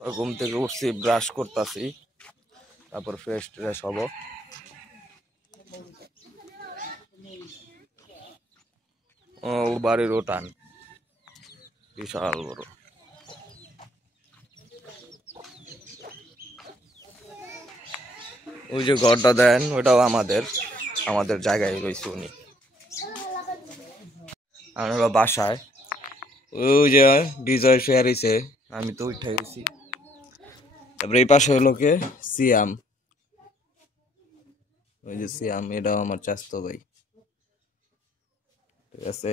ঘুম থেকে উঠছি, ব্রাশ করতেছি, তারপর ফ্রেশ ট্রেশ হব। ও বাড়ির উঠান বিশাল বড়। ওই যে ঘরটা দেন ওটাও আমাদের জায়গায় রয়েছে উনি। আমরা বাসায় ওই যে বিজয় শেয়ারিছে, আমি তো উঠে গেছি। তারপরে এই পাশে হলো কে সিয়াম, ওই যে সিয়াম, এটাও আমার চাচতো ভাই। ঠিক আছে,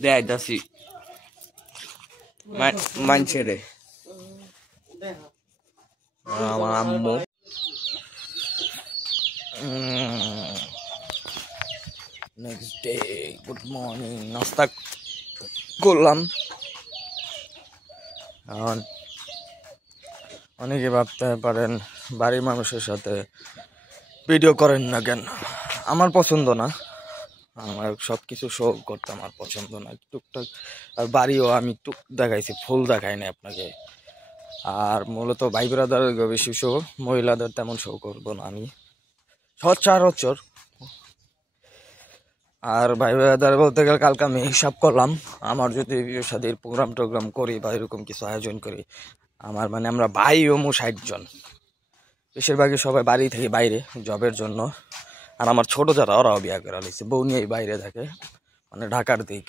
দেখ দাসি মানছে রে আমার আম্মু। নেক্সট ডে, গুড মর্নিং, নাস্তা করলাম। এখন অনেকে ভাবতে পারেন বাড়ির মানুষের সাথে ভিডিও করেন না কেন। আমার পছন্দ না, আমার সব কিছু শো করতে আমার পছন্দ না, টুকটাক। আর বাড়িও আমি টুক দেখাইছি, ফুল দেখাই না আপনাকে। আর মূলত ভাই ব্রাদার বেশি শো, মহিলাদের তেমন শো করবো না আমি সচরাচর। আর ভাই ব্রাদার বলতে গেলে কালকে আমি হিসাব করলাম, আমার যদি বিয়ে শাদীর প্রোগ্রাম টোগ্রাম করি বা এরকম কিছু আয়োজন করি, আমার মানে আমরা ভাই ও 60 জন। বেশিরভাগই সবাই বাড়ি থেকে বাইরে জবের জন্য। আর আমার ছোট যারা, ওরাও বিয়ে করে নিয়েছে, বউ নিয়েই বাইরে থাকে, মানে ঢাকার দিক।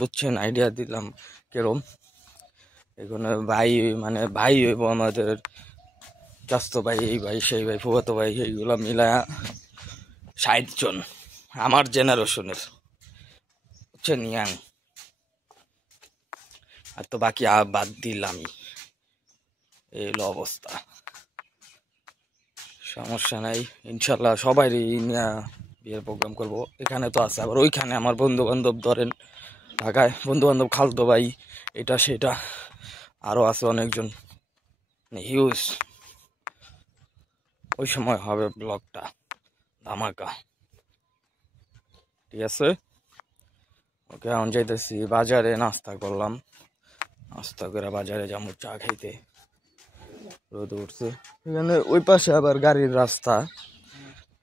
বুঝছেন, আইডিয়া দিলাম কেরম। এখানে ভাই মানে ভাই হইব আমাদের, চাস্তো ভাই, এই ভাই সেই ভাই, ফুফাতো ভাই, এইগুলো মিলায়া 60 জন আমার জেনারেশনের, বুঝছেন, ইয়াং। আর তো বাকি বাদ দিলামই, এই হলো অবস্থা। সমস্যা নাই, ইনশাল্লাহ সবাই নিয়ে বিয়ের প্রোগ্রাম করব। এখানে তো আছে, আবার ওইখানে আমার বন্ধু বান্ধব, ধরেন ঢাকায় বন্ধু বান্ধব, খালতো ভাই, এটা সেটা আরও আছে অনেকজন, হিউজ। ওই সময় হবে ব্লগটা ধামাকা। ঠিক আছে, ওকে। এখন যাইতেছি বাজারে, নাস্তা করলাম, নাস্তা করে বাজারে যাবো চা খাইতে। রোদ উঠছে এখানে, ওই পাশে আবার গাড়ির রাস্তা,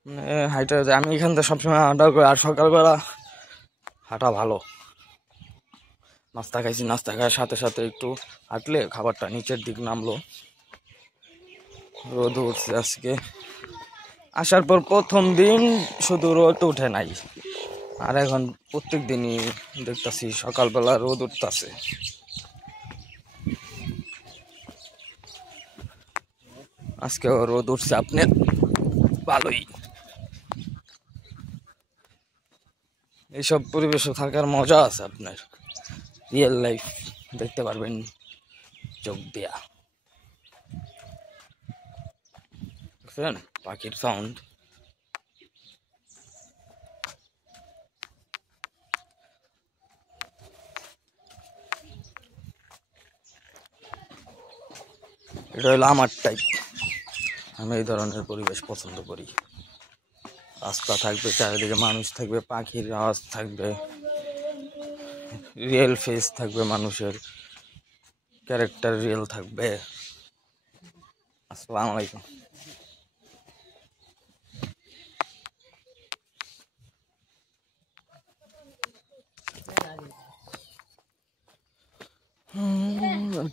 মানে হাইটা যায়। আমি এখান থেকে সবসময় হাঁটা করি, আর সকালবেলা হাঁটা ভালো। নাস্তা খাইছি, নাস্তা খাওয়ার সাথে সাথে একটু হাঁটলে খাবারটা নিচের দিক নামলো। রোদ উঠছে আজকে, আসার পর প্রথম দিন শুধু রোদ উঠে নাই, আর এখন প্রত্যেক দিনই দেখতেছি সকালবেলা রোদ উঠতেছে। আজকে রোদ উঠছে আপনার, ভালোই। এইসব পরিবেশে থাকার মজা আছে আপনার, রিয়েল লাইফ দেখতে পারবেন চোখ দিয়া। বুঝলেন, পাখির সাউন্ড। এটা হলো আমার টাইপ, আমি এই ধরনের পরিবেশ পছন্দ করি। রাস্তা থাকবে, চারিদিকে মানুষ থাকবে, পাখির আওয়াজ থাকবে, রিয়েল ফেস থাকবে, মানুষের ক্যারেক্টার রিয়েল থাকবে। আসসালামু আলাইকুম।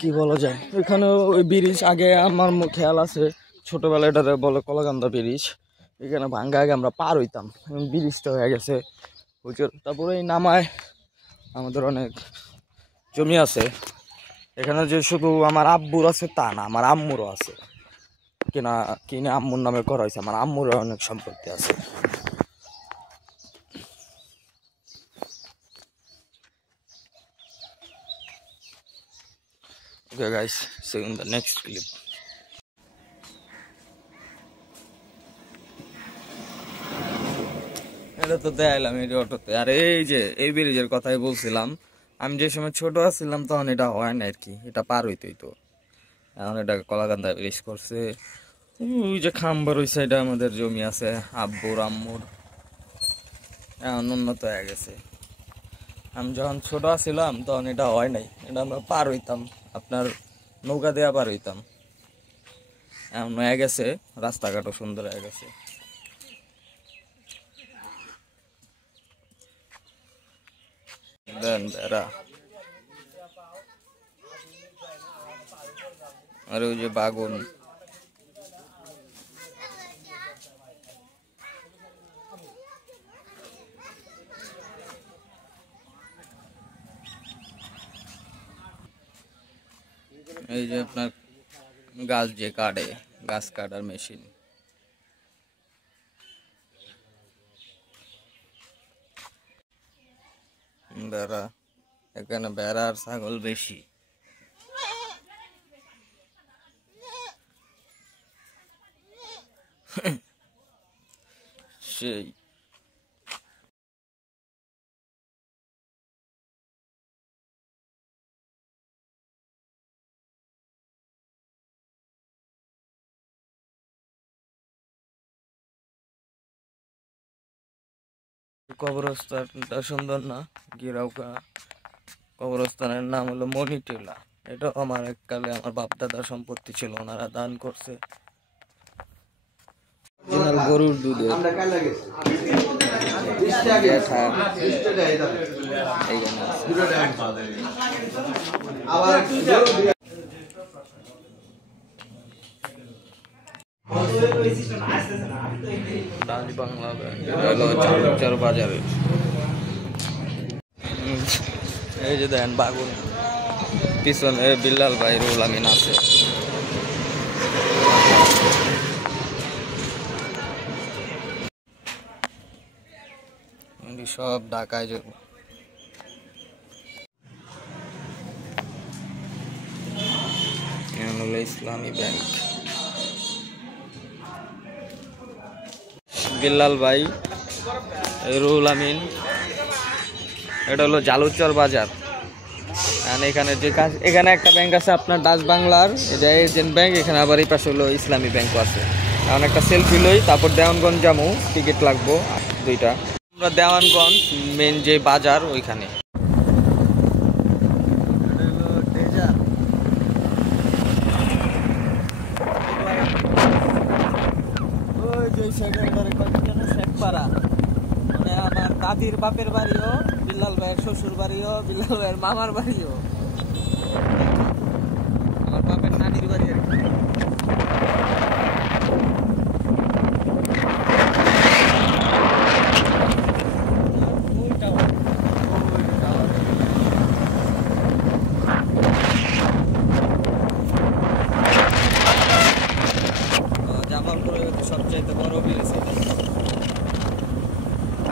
কি বলা যায়, এখানে ওই ব্রিজ আগে আমার খেয়াল আছে, ছোটবেলায় এটাতে বলে কলাকান্দা ব্রিজ। এখানে ভাঙ্গা আগে আমরা পার হইতাম, ব্রিজটা হয়ে গেছে। তারপরে এই নামায় আমাদের অনেক জমি আছে এখানে, যে শুধু আমার আব্বুর আছে তা না, আমার আম্মুরও আছে। কিনে আম্মুর নামে করা হয়েছে, আমার আম্মুরও অনেক সম্পত্তি আছে। Okay guys, see you in the next clip. এটা তো দেখাইলাম এই অটোতে। আর এই যে এই ব্রিজের কথাই বলছিলাম, আমি যে সময় ছোট ছিলাম তখন এটা হয় না আর কি, এটা পার হইতই তো। এখন এটা কলাকান্দা ব্রিজ করছে। ওই যে খাম্বার ওই সাইডে আমাদের জমি আছে আব্বুর আম্মুর, এখন উন্নত হয়ে গেছে। আমি যখন ছোট ছিলাম তখন এটা হয় নাই, এটা আমরা পার হইতাম, আপনার নৌকা দেওয়া পার হইতাম। এখন হয়ে গেছে, রাস্তাঘাটও সুন্দর হয়ে গেছে। দেন বেড়া, আর ওই যে বাগুন। এই যে আপনার গাছ যে কাটে, গাছ কাটার মেশিন। বেড়া, এখানে বেড়া আর ছাগল বেশি। সেই কবরস্থানটা সুন্দর না? গিরাউকা কবরস্থানের নাম হলো মনিটিলা। এটা আমার এককালে আমার বাপ দাদার সম্পত্তি ছিল, ওনারা দান করছে। গরুর দুধে বাংলা বাজারে। এই যে দেখেন বাগুন, পিছনে বিল্লাল ভাই রুল আমিন আছে। সব ঢাকায় যাব। হলো ইসলামী ব্যাংক। বিল্লাল ভাই, রুল আমিন, এটা হলো জালুচর বাজার। এখানে যে কাজ, এখানে একটা ব্যাংক আছে আপনার ডাচ বাংলার, এটা এজেন্ট ব্যাংক। এখানে আবার এই পাশে হলো ইসলামী ব্যাংকও আছে। এখন একটা সেলফি লই, তারপর দেওয়ানগঞ্জ যাবো, টিকিট লাগবো 2টা। আমরা দেওয়ানগঞ্জ মেন যে বাজার ওইখানে। মানে আমার দাদির বাপের বাড়িও, বিল্লাল ভাইয়ের শ্বশুর বাড়িও, বিল্লাল ভাইয়ের মামার বাড়িও, আমার বাপের নানির বাড়ি আর কি। সবচাইতে বড় ব্রিজ,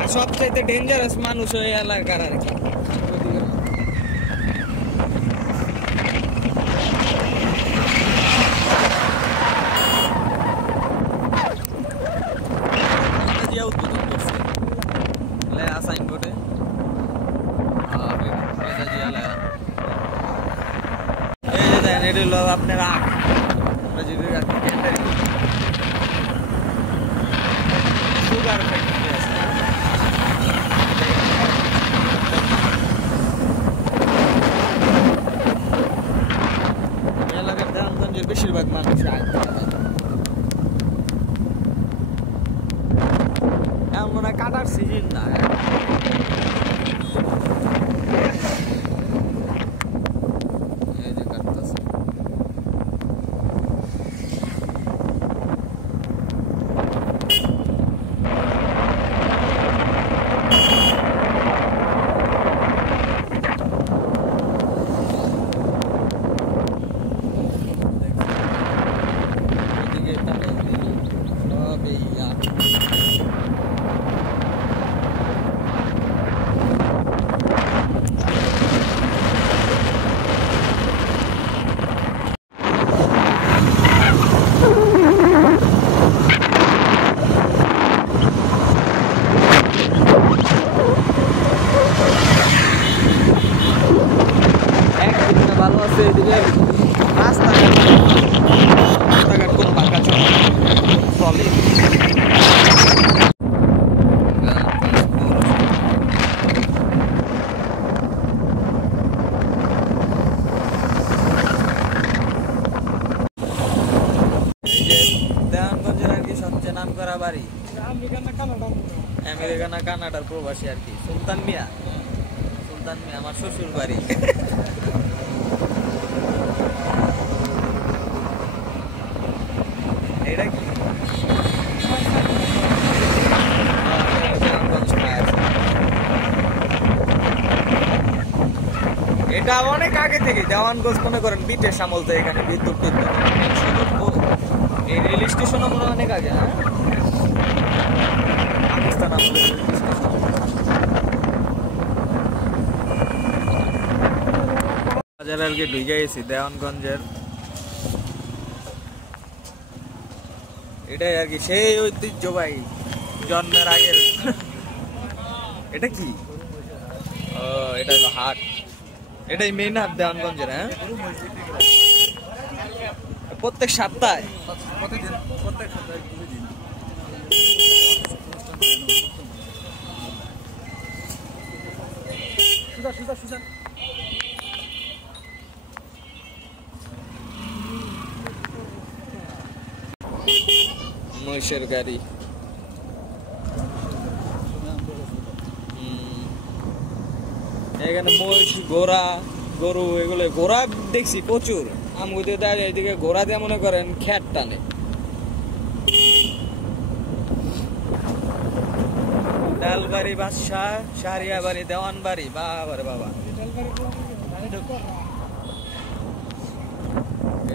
আর সবচাইতে ডেঞ্জারাস মানুষ ওই এলাকার আর কি। উদ্বোধন করছে সাইনবোর্ডে, এই যে দেখেন, এটা হলো আপনার আখ। আমরা যদি সুগার ফ্যাক্টরি আছে, এলাকার দেওয়ানগঞ্জের বেশিরভাগ মানুষ এমন মনে হয় কাটার সিজন না। এই যে কাটতেছে, ভালো আছে। এদিকে রাস্তাঘাট কোনো পাকা চলে। বাড়ি? আমেরিকা না কানাডার প্রবাসী আর কি। সুলতান মিয়া, সুলতান মিয়া আমার শ্বশুর বাড়ি। এটা কি? এটা অনেক আগে থেকে দেওয়ানগঞ্জ মনে করেন ব্রিটিশ আমল তো এখানে বিদ্যুৎ এই রেল স্টেশন আমরা অনেক আগে। হ্যাঁ, পাকিস্তান আমলের রেল স্টেশন। বাজার আর কি ঢুকে গেছি দেওয়ানগঞ্জের। এটাই আর কি সেই ঐতিহ্যবাহী জন্মের আগের। এটা কি? ও, এটা হলো হাট। এটাই মেইন হাট দেওয়ানগঞ্জের। হ্যাঁ, প্রত্যেক সপ্তাহে মহিষের গাড়ি। এখানে মহিষ, ঘোড়া, গরু, এগুলো ঘোড়া দেখছি প্রচুর। আমগুতে দাঁড়িয়ে এদিকে ঘোড়া দিয়ে মনে করেন খ্যাট টানে। ডালবাড়ি, বাদশাহ, শাহরিয়া বাড়ি, দেওয়ান বাড়ি। বাবারে বাবা,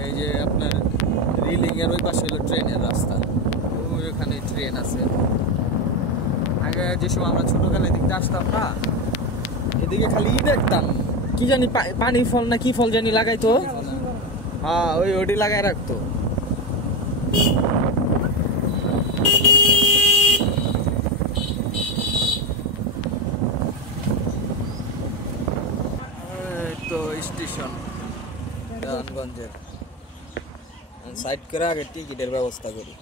এই যে আপনার রিলিং এর ওই পাশে হলো ট্রেনের রাস্তা। ওইখানে ট্রেন আছে। আগে যে সময় আমরা ছোটকালে দিকতে আসতাম না, এদিকে খালি দেখতাম কি জানি পানি ফল না কি ফল জানি লাগাইতো। হ্যাঁ, ওটি লাগাই রাখতো। তো স্টেশন দেওয়ানগঞ্জের সাইড করে আগে টিকিটের ব্যবস্থা করি।